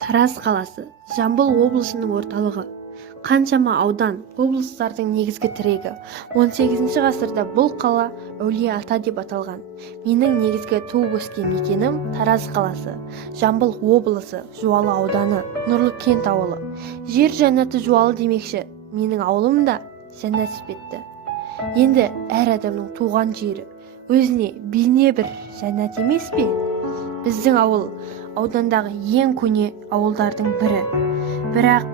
Тараз қаласы Жамбыл облысының орталығы. Қаншама аудан, облыстардың негізгі тірегі. 18 ғасырда бұл қала Әулие Ата деп аталған. Менің негізгі туып өскен мекенім Тараз қаласы, Жамбыл облысы, Жуалы ауданы, Нұрлы кент ауылы. Жер жәннаты Жуалы демекші, менің ауылым да жәннат іспетті. Енді әр адамның туған жері өзіне бейне бір жәннат емес пе? Біздің ауыл аудандағы ең көне ауылдардың бірі. Бірақ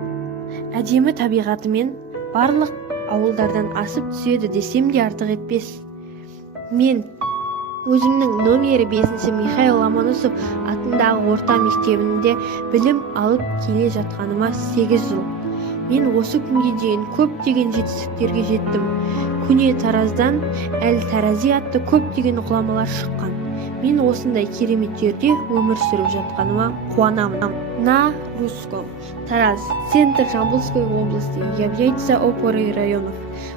әдемі табиғатымен барлық ауылдардан асып түседі десем де артық етпес. Мен өзімнің номері 5 Михаил Ломоносов атындағы орта мектебінде білім алып келе жатқаныма 8 жыл. Мен осы күнге дейін көптеген жетістіктерге жеттім. Көне Тараздан Әл-Тарази атты көптеген ғұламалар шыққан. Мен осындай керемет жерде өмір сүріп жатқаныма қуанамын. На русском. Тараз, центр Жамбылской области, является опорой районов.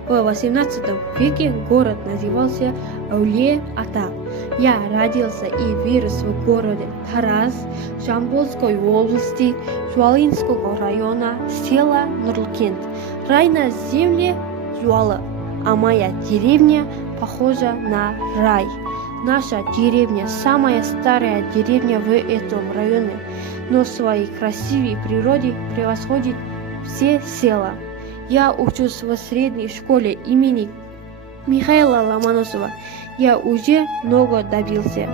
В 18 веке город назывался Әулие Ата. Я родился и вырос в городе Тараз, Жамбылской области, Жуалинского района, села Нұрлыкент. Рай на земле Жуалы, а моя деревня похожа на рай. Наша деревня самая старая деревня в этом районе, но в своей красивой природе превосходит все села. Я учусь в средней школе имени Михаила Ломоносова. Я уже много добился.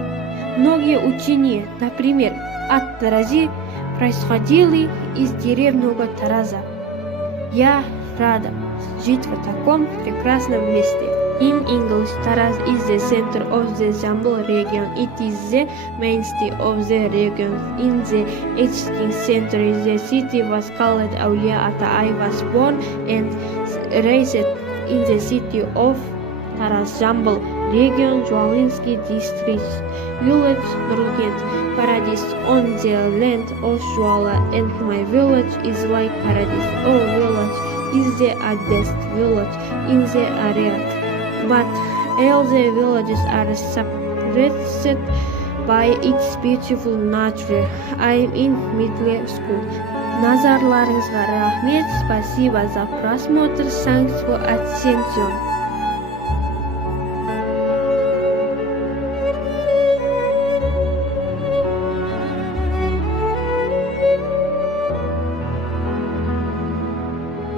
Многие учения, например, от Тарази, происходили из деревни Тараза. Я рада жить в таком прекрасном месте. In English, Taraz is the center of the Jambul region. It is the mainstay of the region. In the 18th century, the city was called Әулие Ата. I was born and raised in the city of Taraz, Jambul region, Жуалинский district, village Нұрлыкент, paradise on the land of Жуалы, and my village is like paradise. Our village is the oldest village in the area. But all the villages are separated by its beautiful nature. I'm in middle school. Назарларыңызға рахмет. Спасибо за просмотр. Thanks for attention.